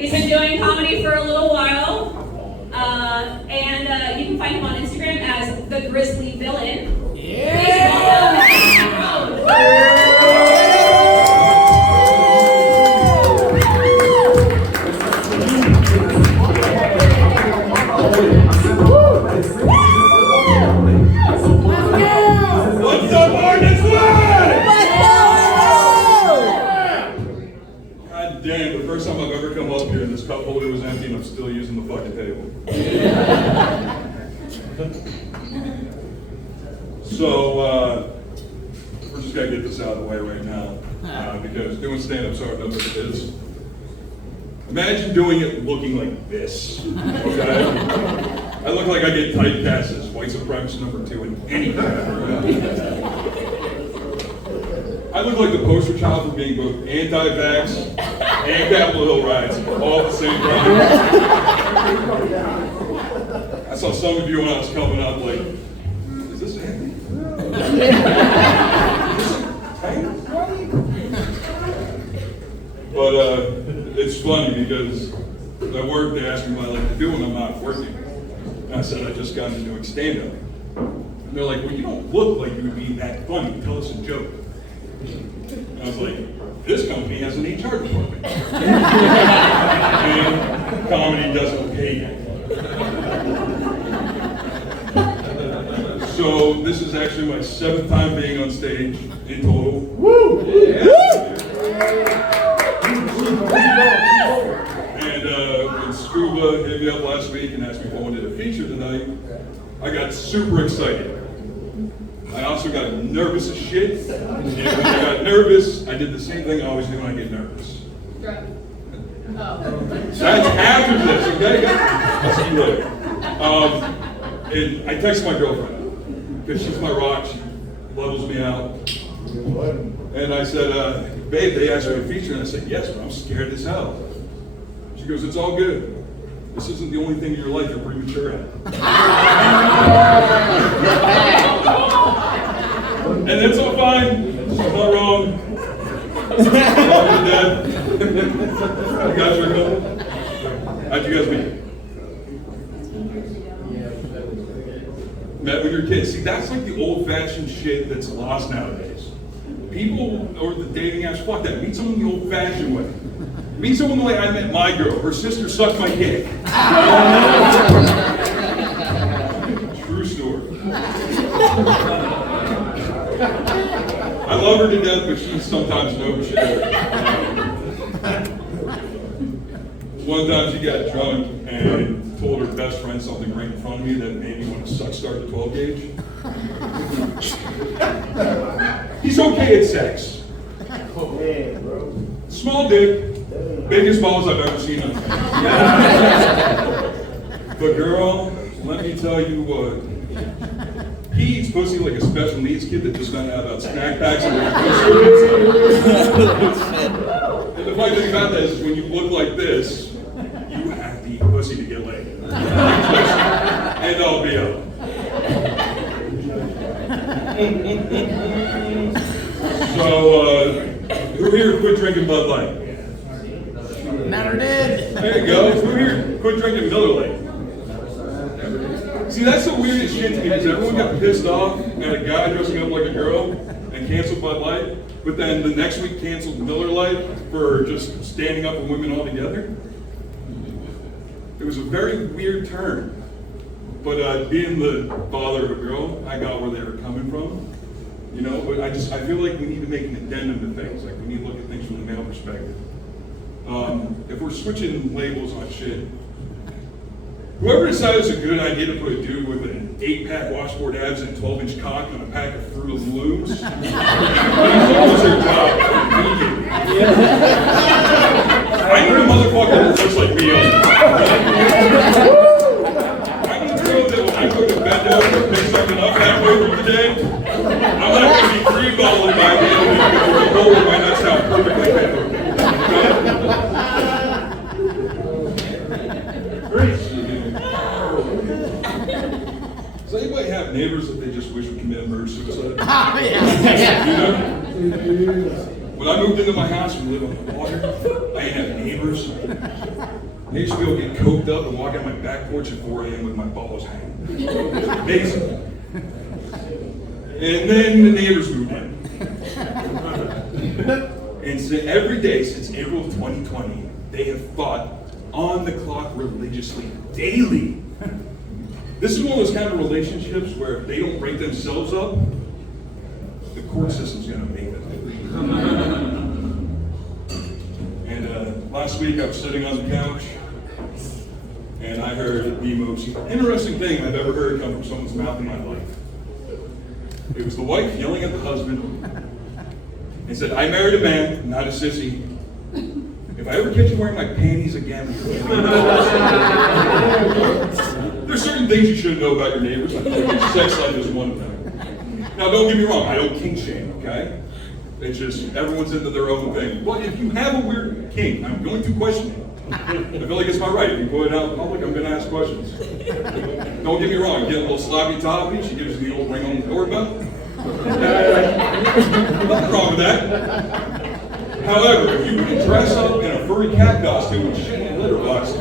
He's been doing comedy for a little while. And you can find him on Instagram as the Grizzly Villain. What's up, Ordinance? God damn, the first time I've ever come up here and this cup holder was empty and I'm still using the fucking table. So, we're just gonna get this out of the way right now, because doing stand-up's hard enough as it is. Imagine doing it looking like this, okay? I look like I get typecast as white supremacist #2 in any kind. I look like the poster child for being both anti-vax and Capitol Hill riots all at the same time. I saw some of you when I was coming up like, is this Andy? But it's funny because at work they asked me what I like to do when I'm not working. And I said I just got into doing stand-up. And they're like, well, you don't look like you would be that funny. Tell us a joke. And I was like, this company has an HR department. And comedy doesn't pay yet. So this is actually my 7th time being on stage in total. Woo! Yeah. And when Scuba hit me up last week and asked me if I wanted a feature tonight, I got super excited. I also got nervous as shit. And when I got nervous, I did the same thing I always do when I get nervous. That's after this, okay? I'll see you later. And I texted my girlfriend, because she's my rock, she levels me out. And I said, babe, they asked me to feature, and I said, yes, but I'm scared as hell. She goes, it's all good. This isn't the only thing in your life you're premature at. And that's all fine. She's not wrong. Mom and Dad. You guys are cool. How'd you guys meet? Met with your kids. See, that's like the old-fashioned shit that's lost nowadays. People, or the dating apps, fuck that. Meet someone the old-fashioned way. Meet someone the way I met my girl. Her sister sucked my dick. True story. I love her to death, but she sometimes knows shit. One time she got drunk and told her best friend something right in front of me that made me want to suck start the 12 gauge. He's okay at sex. Small dick, biggest balls I've ever seen on. But girl, let me tell you what. He eats pussy like a special needs kid that just found out about snack packs and the funny thing about that is when you look like this, you have to eat pussy to get laid. And I'll be up. So, who here quit drinking Bud Light? Never did. There you go. Who here quit drinking Miller Lite? See, that's the weirdest shit to me because everyone got pissed off at a guy dressing up like a girl and canceled Bud Light, but then the next week canceled Miller Lite for just standing up for women altogether. It was a very weird turn, but being the father of a girl, I got where they were coming from. You know, but I feel like we need to make an addendum to things. Like we need to look at things from the male perspective. If we're switching labels on shit, whoever decided it's a good idea to put a dude with an 8-pack washboard abs and a 12-inch cock on a pack of Fruit of the Looms, he's almost their job. I need a motherfucker that looks like me. I can know that when I go to bed and pick something up halfway through the day, I'm not going to be free-balling my hand because the goal might not sound perfectly paper. Does anybody have neighbors that they just wish would commit murder suicide? Oh, yeah. You know? When I moved into my house and lived on the water, I didn't have neighbors. neighbors. I used to be able to get coked up and walk out my back porch at 4 a.m. with my balls hanging. Amazing. And then the neighbors moved in. And so every day since April of 2020, they have fought on the clock religiously, daily. This is one of those kind of relationships where if they don't break themselves up, the court system's gonna make them. And last week I was sitting on the couch and I heard the most interesting thing I've ever heard come from someone's mouth in my life. It was the wife yelling at the husband and said, "I married a man, not a sissy. If I ever catch you wearing my panties again," there's certain things you should know about your neighbors. Sex life is one of them. Now, don't get me wrong, I don't kink shame, okay? It's just everyone's into their own thing. But if you have a weird kink, I'm going to question it. I feel like it's my right. If you put it out in public, I'm going to ask questions. Don't get me wrong, get a little sloppy toppy, she gives you the old ring on the doorbell. Nothing wrong with that. However, if you can dress up in a furry cat costume and shit in a litter box,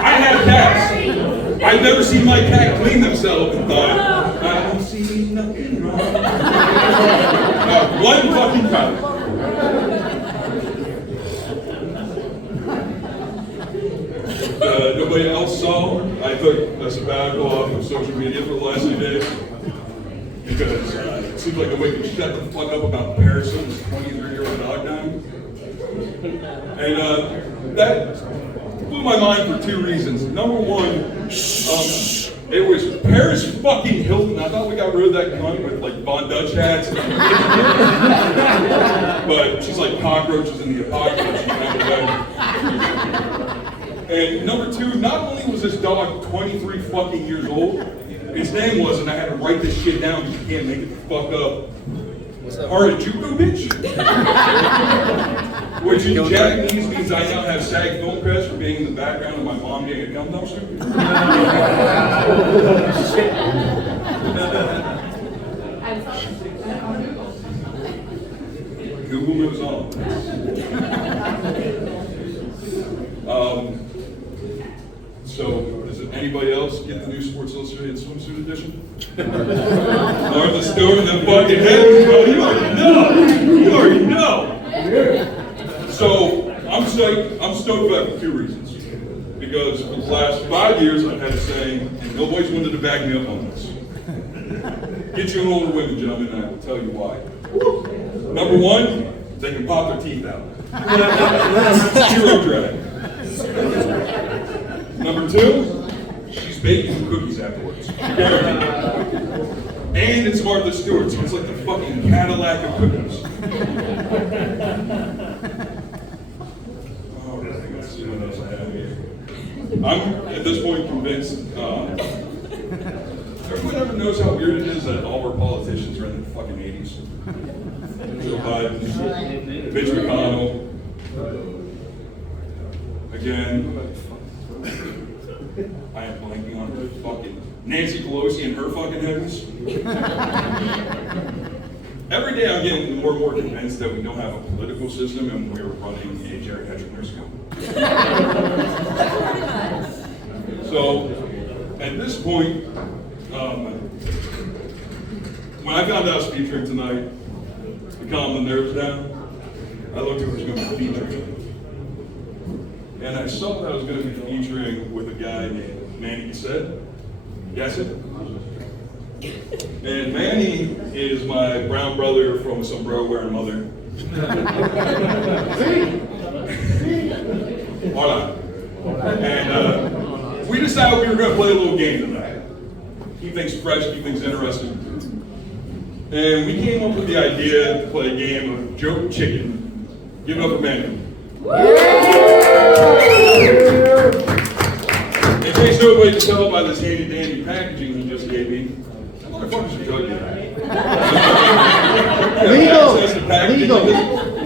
I have cats. I've never seen my cat clean themselves and thought, I don't see nothing wrong. One fucking time. Nobody else saw. I took a sabbatical off of social media for the last 2 days because it seems like the way to shut the fuck up about Parison's 23-year-old dog dying. And that blew my mind for 2 reasons. Number one, it was Paris fucking Hilton. I thought we got rid of that cunt with like Von Dutch hats. But she's like cockroaches in the apocalypse. And number 2, not only was this dog 23 fucking years old, his name was, and I had to write this shit down because you can't make it the fuck up. Harajuku, bitch? Which in Japanese means I now have SAG film credits for being in the background of my mom getting a gum dumpster. Google moves on. So, does anybody else get the new Sports Illustrated swimsuit edition? Martha Stewart and the fucking heads, bro. You already know. You already know. So, I'm stoked about it for 2 reasons. Because for the last 5 years, I've had a saying, and nobody's wanted to back me up on this. Get you an older women, gentlemen, and I will tell you why. Number 1, they can pop their teeth out. 0 drag. Number 2, she's baking some cookies afterwards. And it's Martha Stewart, so it's like the fucking Cadillac of cookies. Alright, let's see what else I have here. I'm at this point convinced, everyone ever knows how weird it is that all our politicians are in the fucking 80s. Joe Biden, Mitch McConnell, again, I am blanking on her fucking Nancy Pelosi and her fucking heavens. Every day I'm getting more and more convinced that we don't have a political system and we're running a geriatric nursing home. So, at this point, when I found out I was featuring tonight, to calm the nerves down, I looked at who was going to be featuring. And I saw that I was going to be featuring with a guy named Manny Gacet. And Manny is my brown brother from a sombrero wearing mother. Hola. And we decided we were going to play a little game tonight. He thinks fresh, he thinks interesting. And we came up with the idea to play a game of Joke Chicken. Give it up for Manny. In case nobody can tell by this handy dandy packaging he just gave me, that motherfucker's a drug dealer.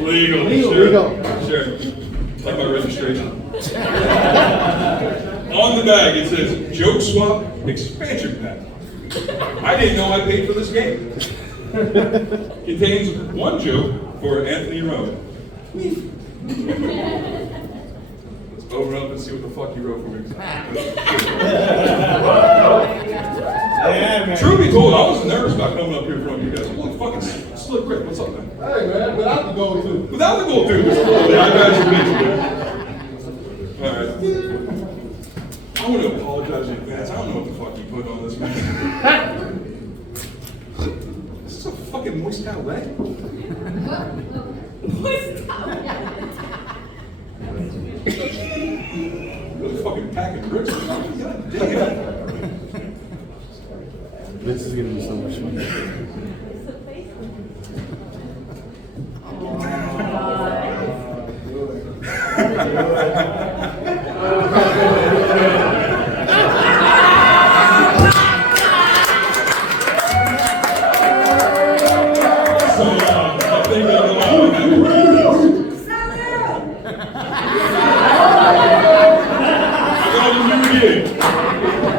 Legal. Sure. Like my registration. On the bag it says Joke Swap Expansion Pack. I didn't know I paid for this game. Contains 1 joke for Anthony Roan. Let's open up and see what the fuck you wrote for me. Truth be told, I was nervous about coming up here in front of you guys. I'm like, fucking Slick Rick, what's up, man? Hey, man, without the gold too. Without the gold too. Just a little bit. I got you, man. All right. I want to apologize in advance. I don't know what the fuck you put on this, man. This is a fucking moist cow leg. Really fucking packing bricks. God damn. This is gonna be so much fun.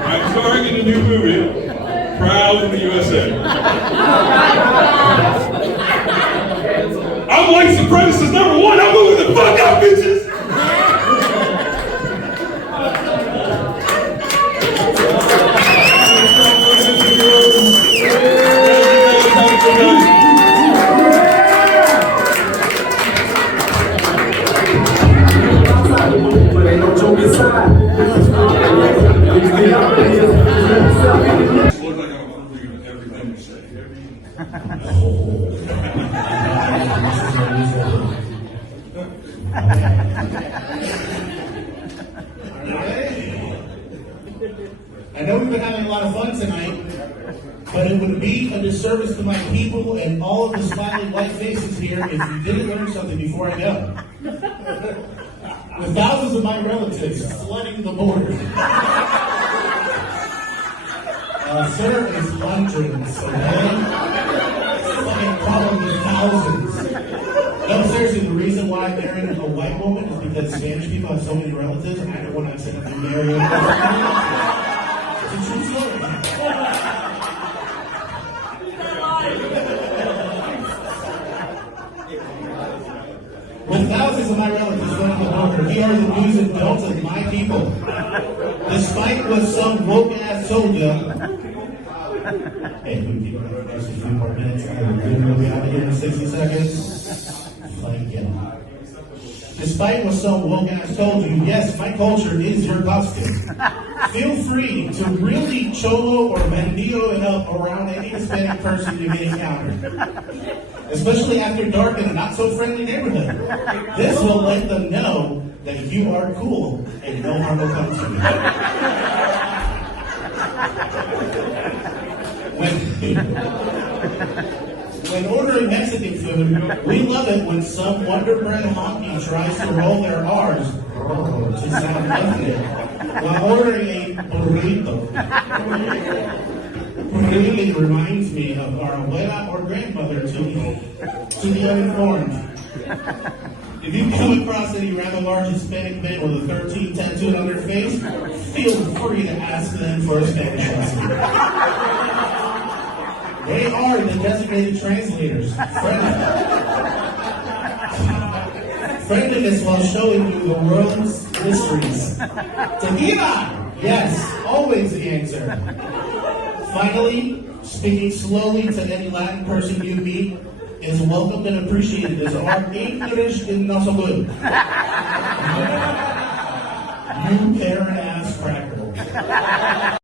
I'm starring in a new movie, Proud in the USA. I'm white supremacist #1. I'm moving the fuck out, bitches. I know we've been having a lot of fun tonight, but it would be a disservice to my people and all of the smiling white faces here if you didn't learn something before I go. With thousands of my relatives flooding the border. Sir, it's hundreds, okay? Fucking probably thousands. No, seriously, the reason why I'm marrying a white woman is because Spanish people have so many relatives, and I don't want to accidentally marry them. It's a true story. With thousands of my relatives running the border, we are the do's and don'ts of my people. Despite what some woke ass told you, hey, we people have a few more minutes. We'll be out of here in 60 seconds. Like, yeah. Despite what some woke ass told you, yes, my culture is your costume. Feel free to really cholo or bandido it up around any Hispanic person you may encounter. Especially after dark in a not-so-friendly neighborhood. This will let them know that you are cool and no harm will come to you. When ordering Mexican food, we love it when some Wonder Bread honky tries to roll their R's to sound ethnic while ordering a burrito. Really reminds me of our abuela or grandmother to the uninformed. If you come across any rather large Hispanic men with a 13 tattooed on their face, feel free to ask them for a Spanish lesson. They are the designated translators. Friendliness while showing you the world's mysteries. Tequila! Yes, always the answer. Finally, speaking slowly to any Latin person you meet is welcomed and appreciated as our English is not so good. You Karen ass cracker.